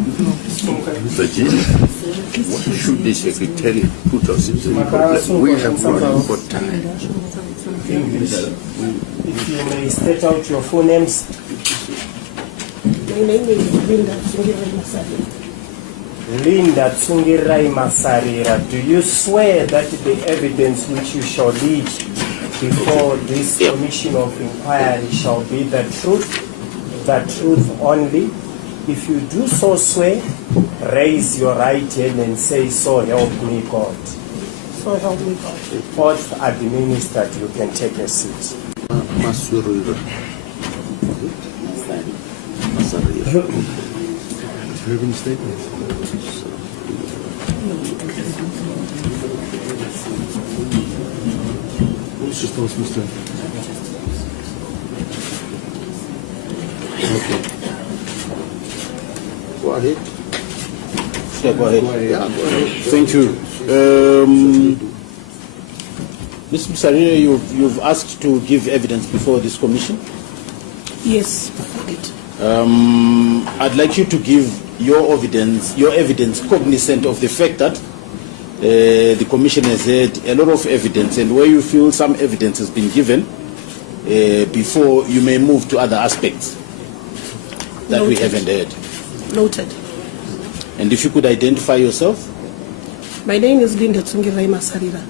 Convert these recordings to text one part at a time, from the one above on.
What should the secretary put us in the report? We have run for time. If you may state out your full names. My name is Linda Tsungirai Masarira. Linda Tsungirai Masarira, do you swear that the evidence which you shall lead before this commission of inquiry shall be the truth only? If you do so swear, raise your right hand and say, so help me God. So help me God. Fourth administered, you can take a seat. Masarira. Masarira. Urban statement. Just those, Mr. Okay. Go ahead. Yeah, go ahead. Yeah, go ahead. Thank you. Ms. Masarira, you've asked to give evidence before this commission? Yes, I did. I'd like you to give your evidence cognizant of the fact that the commission has had a lot of evidence, and where you feel some evidence has been given before you may move to other aspects that Noted. we haven't heard. Noted. And if you could identify yourself? My name is Linda Tsungirai Masarira.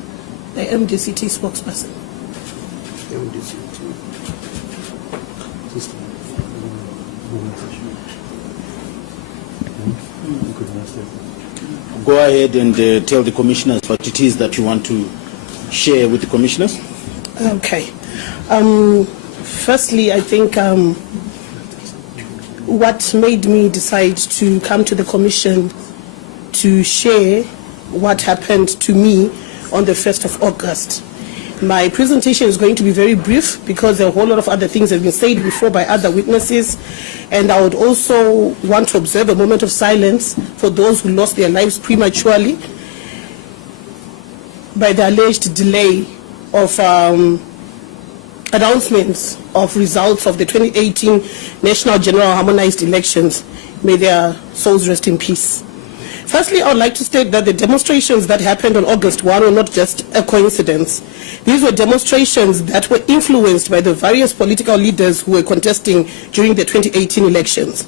I am the city spokesperson. Go ahead and tell the commissioners what it is that you want to share with the commissioners. Okay. Firstly, I think what made me decide to come to the commission to share what happened to me on the 1st of August. My presentation is going to be very brief because a whole lot of other things have been said before by other witnesses, and I would also want to observe a moment of silence for those who lost their lives prematurely by the alleged delay of announcements of results of the 2018 National General Harmonized Elections. May their souls rest in peace. Firstly, I would like to state that the demonstrations that happened on August 1 were not just a coincidence. These were demonstrations that were influenced by the various political leaders who were contesting during the 2018 elections.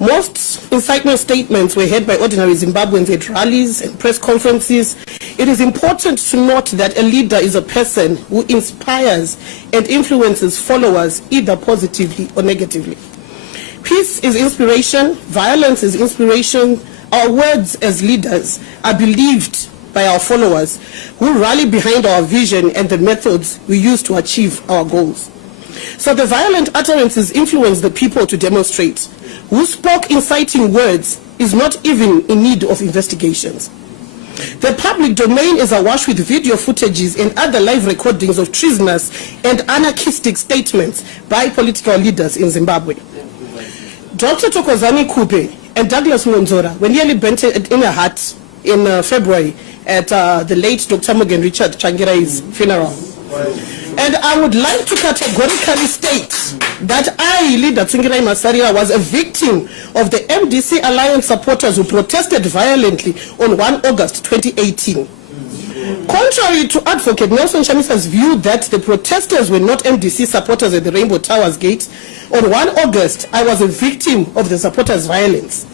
Most incitement statements were heard by ordinary Zimbabweans at rallies and press conferences. It is important to note that a leader is a person who inspires and influences followers either positively or negatively. Peace is inspiration, violence is inspiration. Our words as leaders are believed by our followers who rally behind our vision and the methods we use to achieve our goals. So the violent utterances influence the people to demonstrate. Who spoke inciting words is not even in need of investigations. The public domain is awash with video footages and other live recordings of treasonous and anarchistic statements by political leaders in Zimbabwe. Dr. Thokozani Kupe and Douglas Monzora were nearly burnt in a hut in February at the late Dr. Morgan Richard Tsvangirai's funeral. And I would like to categorically state that I, Linda Tsungirai Masarira, was a victim of the MDC Alliance supporters who protested violently on 1 August 2018. Contrary to Advocate Nelson Shamisa's view that the protesters were not MDC supporters at the Rainbow Towers gate, on 1 August, I was a victim of the supporters' violence.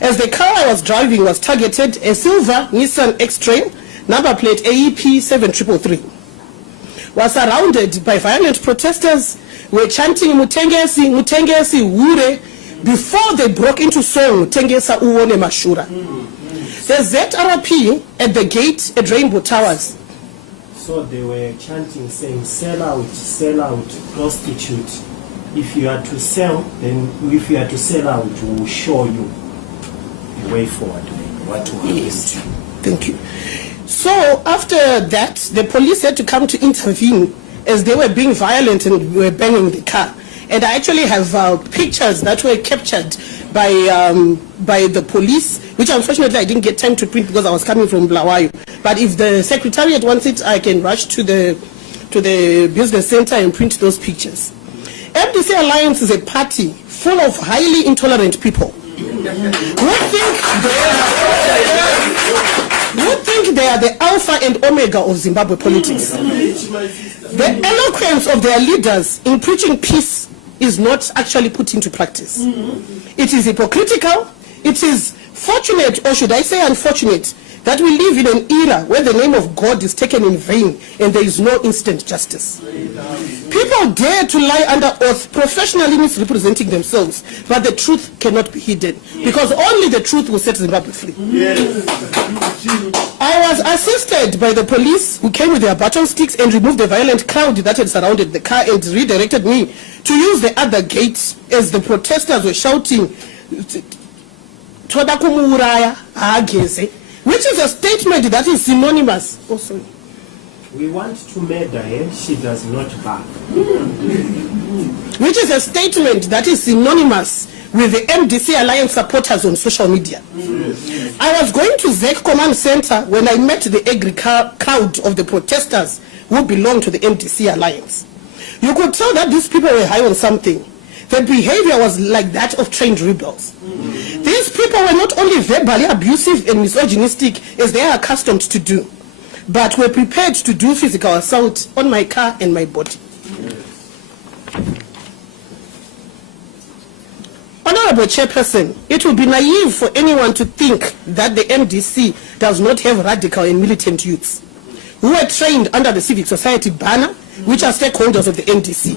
As the car I was driving was targeted, a silver Nissan X-Trail, number plate AEP 7333, was surrounded by violent protesters who were chanting Mutengesi, Mutengesi, Ure, before they broke into song, Tengesa Uone Mashura. The ZRP at the gate at Rainbow Towers. So they were chanting, saying, sell out, prostitute. If you are to sell, then if you are to sell out, we will show you the way forward, what to happen. Yes. Thank you. So after that, the police had to come to intervene as they were being violent and were banging the car. And I actually have pictures that were captured by the police, which unfortunately I didn't get time to print because I was coming from Blawayo. But if the Secretariat wants it, I can rush to the business center and print those pictures. MDC Alliance is a party full of highly intolerant people who think they are the alpha and omega of Zimbabwe politics. The eloquence of their leaders in preaching peace is not actually put into practice. It is hypocritical. It is fortunate, or should I say unfortunate, that we live in an era where the name of God is taken in vain and there is no instant justice. People dare to lie under oath, professionally misrepresenting themselves, but the truth cannot be hidden, because only the truth will set Zimbabwe free. I was assisted by the police, who came with their baton sticks and removed the violent crowd that had surrounded the car and redirected me to use the other gate as the protesters were shouting, "Toda kumuuraya haageze," which is a statement that is synonymous. Oh, sorry. We want to murder her, she does not bark. Which is a statement that is synonymous with the MDC Alliance supporters on social media. I was going to ZEC Command Center when I met the angry crowd of the protesters who belong to the MDC Alliance. You could tell that these people were high on something. Their behavior was like that of trained rebels. These people were not only verbally abusive and misogynistic as they are accustomed to do, but were prepared to do physical assault on my car and my body. Honorable Chairperson, it would be naive for anyone to think that the MDC does not have radical and militant youths who are trained under the Civic Society banner, which are stakeholders of the MDC.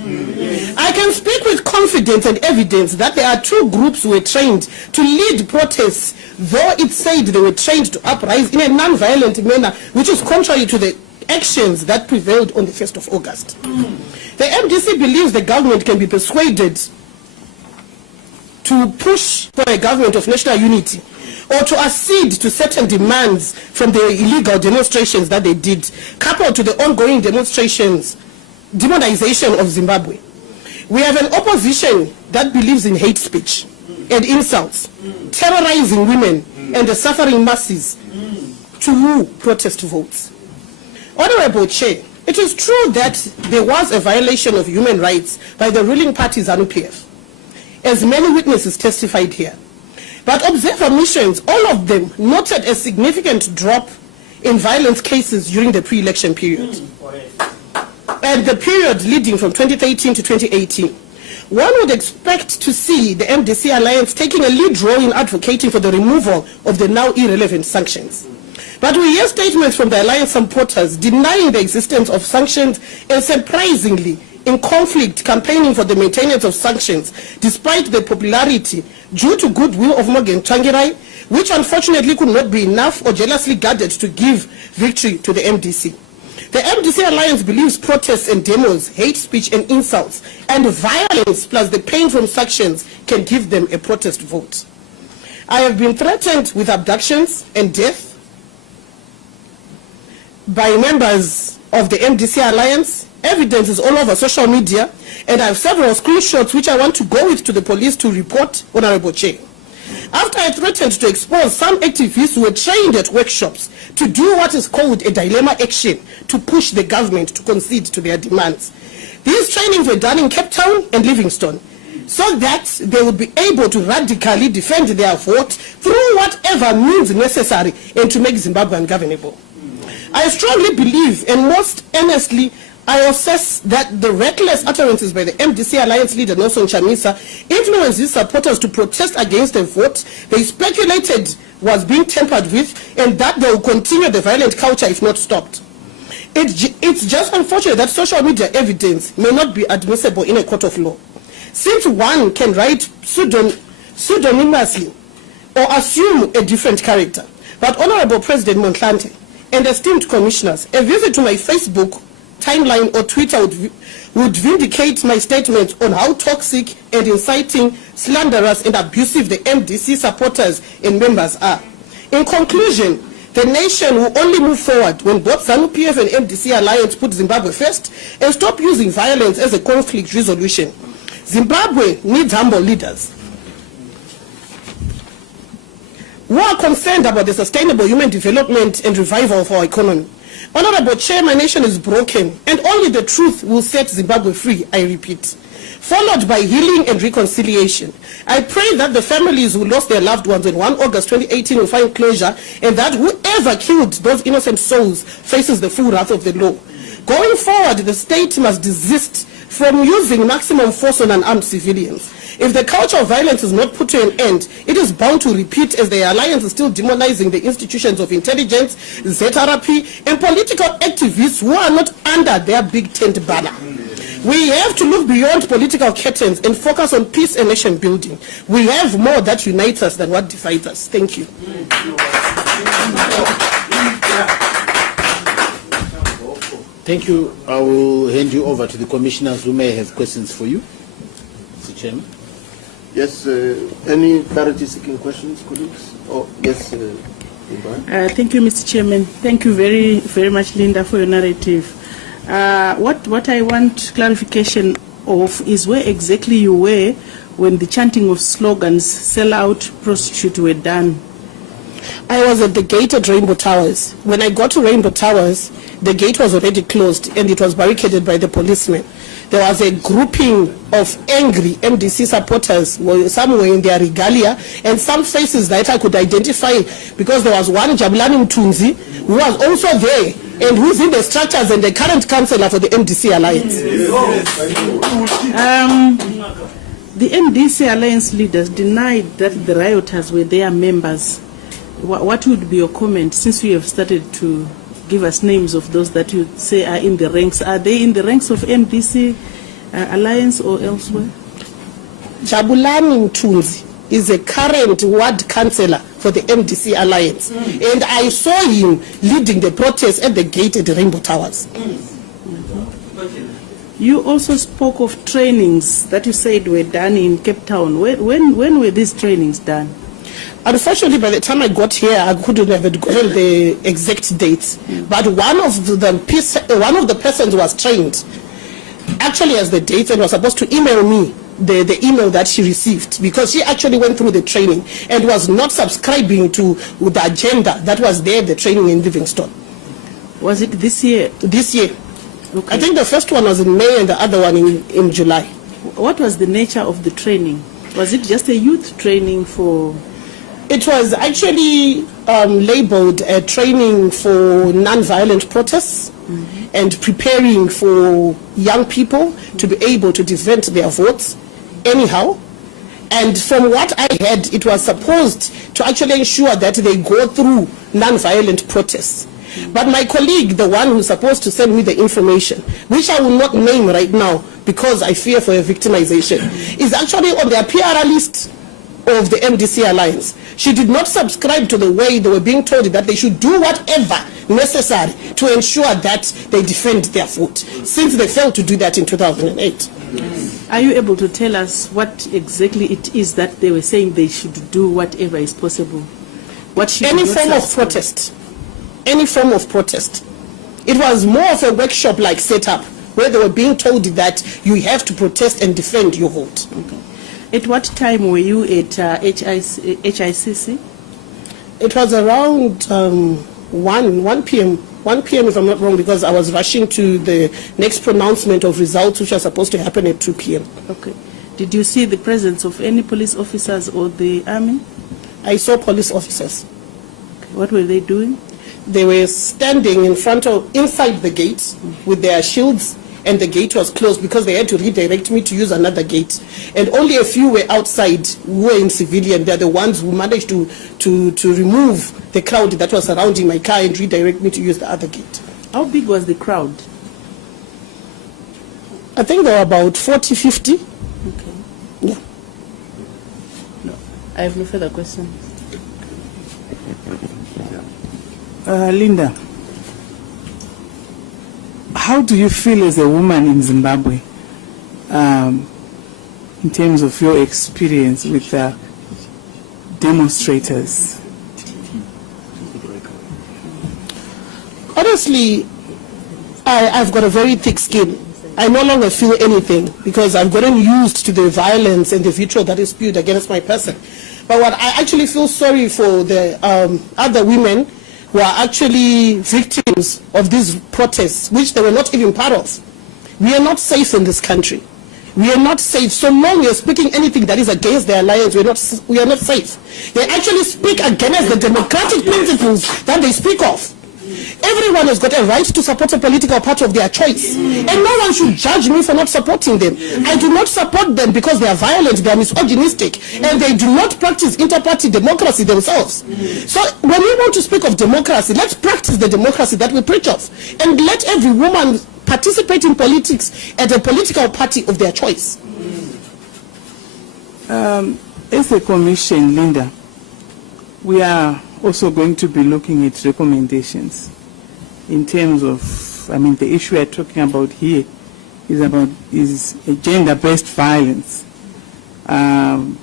I can speak with confidence and evidence that there are two groups who were trained to lead protests, though it said they were trained to uprise in a non-violent manner, which is contrary to the actions that prevailed on the 1st of August. The MDC believes the government can be persuaded to push for a government of national unity, or to accede to certain demands from the illegal demonstrations that they did, coupled to the ongoing demonization of Zimbabwe. We have an opposition that believes in hate speech and insults, terrorizing women and the suffering masses to woo protest votes. Honorable Chair, it is true that there was a violation of human rights by the ruling party ZANU-PF, as many witnesses testified here. But observer missions, all of them, noted a significant drop in violence cases during the pre-election period and the period leading from 2013 to 2018. One would expect to see the MDC Alliance taking a lead role in advocating for the removal of the now irrelevant sanctions. But we hear statements from the Alliance supporters denying the existence of sanctions and, surprisingly, in conflict campaigning for the maintenance of sanctions, despite the popularity due to goodwill of Morgan Tsvangirai, which unfortunately could not be enough or jealously guarded to give victory to the MDC. The MDC Alliance believes protests and demos, hate speech and insults, and violence plus the pain from sanctions can give them a protest vote. I have been threatened with abductions and death by members of the MDC Alliance. Evidence is all over social media, and I have several screenshots which I want to go with to the police to report, Honorable Chair. After I threatened to expose some activists who were trained at workshops to do what is called a dilemma action to push the government to concede to their demands. These trainings were done in Cape Town and Livingstone, so that they would be able to radically defend their vote through whatever means necessary and to make Zimbabwe ungovernable. I strongly believe, and most earnestly, I assess that the reckless utterances by the MDC Alliance leader Nelson Chamisa influenced his supporters to protest against a vote they speculated was being tampered with, and that they will continue the violent culture if not stopped. It's just unfortunate that social media evidence may not be admissible in a court of law, since one can write pseudonymously or assume a different character. But Honorable President Motlanthe and esteemed commissioners, a visit to my Facebook timeline or Twitter would vindicate my statements on how toxic and inciting, slanderous and abusive the MDC supporters and members are. In conclusion, the nation will only move forward when both ZANU-PF and MDC Alliance put Zimbabwe first and stop using violence as a conflict resolution. Zimbabwe needs humble leaders who are concerned about the sustainable human development and revival of our economy. Honorable Chair, my nation is broken, and only the truth will set Zimbabwe free, I repeat. followed by healing and reconciliation. I pray that the families who lost their loved ones on 1 August 2018 will find closure, and that whoever killed those innocent souls faces the full wrath of the law. Going forward, the state must desist from using maximum force on unarmed civilians. If the culture of violence is not put to an end, it is bound to repeat, as the alliance is still demonizing the institutions of intelligence, ZRP, and political activists who are not under their big tent banner. We have to look beyond political curtains and focus on peace and nation building. We have more that unites us than what divides us. Thank you. Thank you. I will hand you over to the commissioners who may have questions for you. Mr. Chairman. Yes, any clarity-seeking questions, colleagues? Oh, yes, thank you, Mr. Chairman. Thank you very, very much, Linda, for your narrative. What I want clarification of is where exactly you were when the chanting of slogans, sell out, prostitute, were done. I was at the gate at Rainbow Towers. When I got to Rainbow Towers, the gate was already closed and it was barricaded by the policemen. There was a grouping of angry MDC supporters, some were in their regalia, and some faces that I could identify, because there was one Jabulani Mtunzi who was also there and who's in the structures and the current councillor for the MDC Alliance. The MDC Alliance leaders denied that the rioters were their members. What would be your comment, since we have started to give us names of those that you say are in the ranks? Are they in the ranks of MDC Alliance or elsewhere? Jabulani Mtunzi is a current ward councillor for the MDC Alliance, and I saw him leading the protest at the gate at the Rainbow Towers. You also spoke of trainings that you said were done in Cape Town. When were these trainings done? Unfortunately, by the time I got here, I couldn't have gotten the exact dates. But one of the persons who was trained actually has the dates and was supposed to email me the email that she received, because she actually went through the training and was not subscribing to the agenda that was there, the training in Livingstone. Was it this year? This year. Okay. I think the first one was in May and the other one in July. What was the nature of the training? Was it just a youth training for... It was actually labeled a training for non-violent protests and preparing for young people to be able to defend their votes anyhow. And from what I heard, it was supposed to actually ensure that they go through non-violent protests. But my colleague, the one who's supposed to send me the information, which I will not name right now because I fear for a victimization, is actually on their PR list of the MDC Alliance. She did not subscribe to the way they were being told that they should do whatever necessary to ensure that they defend their vote, since they failed to do that in 2008. Are you able to tell us what exactly it is that they were saying they should do whatever is possible? What should any form of protest. Any form of protest. It was more of a workshop-like setup where they were being told that you have to protest and defend your vote. Okay. At what time were you at HICC? It was around 1 p.m. 1 p.m. if I'm not wrong, because I was rushing to the next pronouncement of results, which are supposed to happen at 2 p.m. Okay. Did you see the presence of any police officers or the army? I saw police officers. Okay. What were they doing? They were standing inside the gate with their shields, and the gate was closed because they had to redirect me to use another gate. And only a few were outside who were in civilian. They're the ones who managed to remove the crowd that was surrounding my car and redirect me to use the other gate. How big was the crowd? I think there were about 40, 50. Okay. Yeah. No, I have no further questions. Linda, how do you feel as a woman in Zimbabwe in terms of your experience with demonstrators? Honestly, I've got a very thick skin. I no longer feel anything because I've gotten used to the violence and the vitriol that is spewed against my person. But what I actually feel sorry for the other women who are actually victims of these protests, which they were not even part of. We are not safe in this country. We are not safe. So long you're speaking anything that is against the alliance, we are not safe. They actually speak against the democratic principles that they speak of. Everyone has got a right to support a political party of their choice. And no one should judge me for not supporting them. I do not support them because they are violent, they are misogynistic, and they do not practice inter-party democracy themselves. So when we want to speak of democracy, let's practice the democracy that we preach of. And let every woman participate in politics at a political party of their choice. As a commission, Linda, we are also going to be looking at recommendations in terms of, the issue we are talking about here is gender-based violence, and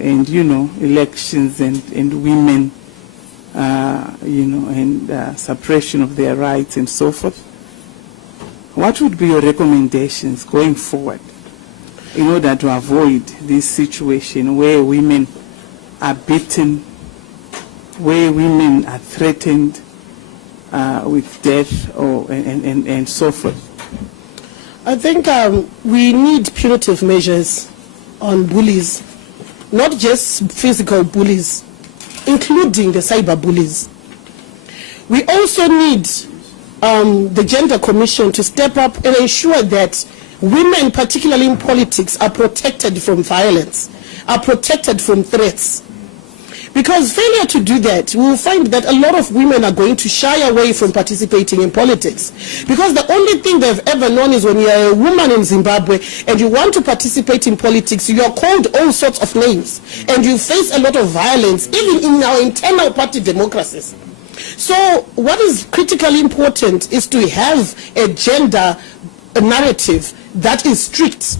elections and women, and suppression of their rights and so forth. What would be your recommendations going forward in order to avoid this situation where women are beaten, where women are threatened with death and so forth? I think we need punitive measures on bullies, not just physical bullies, including the cyber bullies. We also need the Gender Commission to step up and ensure that women, particularly in politics, are protected from violence, are protected from threats. Because failure to do that, we will find that a lot of women are going to shy away from participating in politics. Because the only thing they've ever known is when you're a woman in Zimbabwe and you want to participate in politics, you are called all sorts of names. And you face a lot of violence, even in our internal party democracies. So what is critically important is to have a gender narrative that is strict.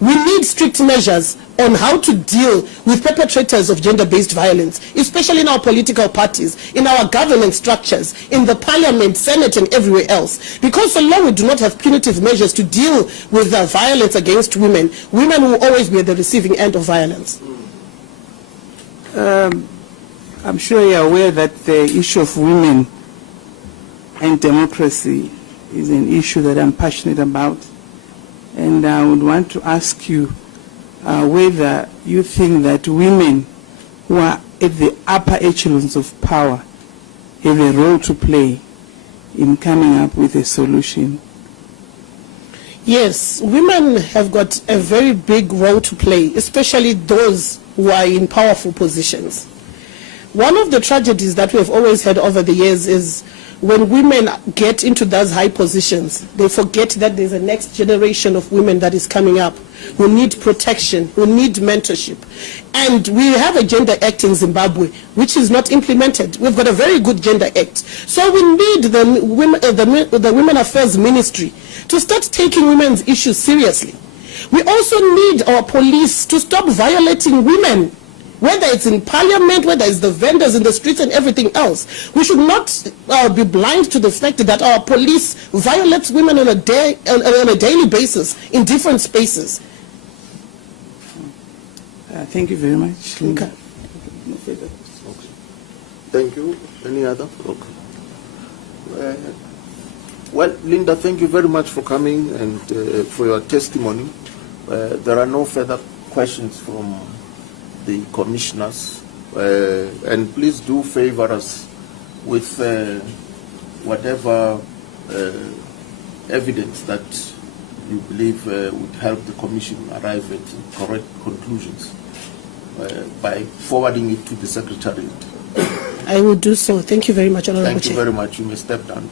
We need strict measures on how to deal with perpetrators of gender-based violence, especially in our political parties, in our governance structures, in the parliament, senate, and everywhere else. Because so long we do not have punitive measures to deal with the violence against women, women will always be at the receiving end of violence. I'm sure you're aware that the issue of women and democracy is an issue that I'm passionate about. And I would want to ask you whether you think that women who are at the upper echelons of power have a role to play in coming up with a solution. Yes, women have got a very big role to play, especially those who are in powerful positions. One of the tragedies that we have always had over the years is when women get into those high positions, they forget that there's a next generation of women that is coming up who need protection, who need mentorship. And we have a gender act in Zimbabwe, which is not implemented. We've got a very good gender act. So we need the Women Affairs Ministry to start taking women's issues seriously. We also need our police to stop violating women, whether it's in parliament, whether it's the vendors in the streets and everything else. We should not be blind to the fact that our police violates women on a daily basis in different spaces. Thank you very much. Okay. No further. Okay. Thank you. Any other? Okay. Well, Linda, thank you very much for coming and for your testimony. There are no further questions from the commissioners, and please do favor us with whatever evidence that you believe would help the commission arrive at correct conclusions by forwarding it to the Secretariat. I will do so. Thank you very much, Honorable Chair. Thank you very much. You may step down.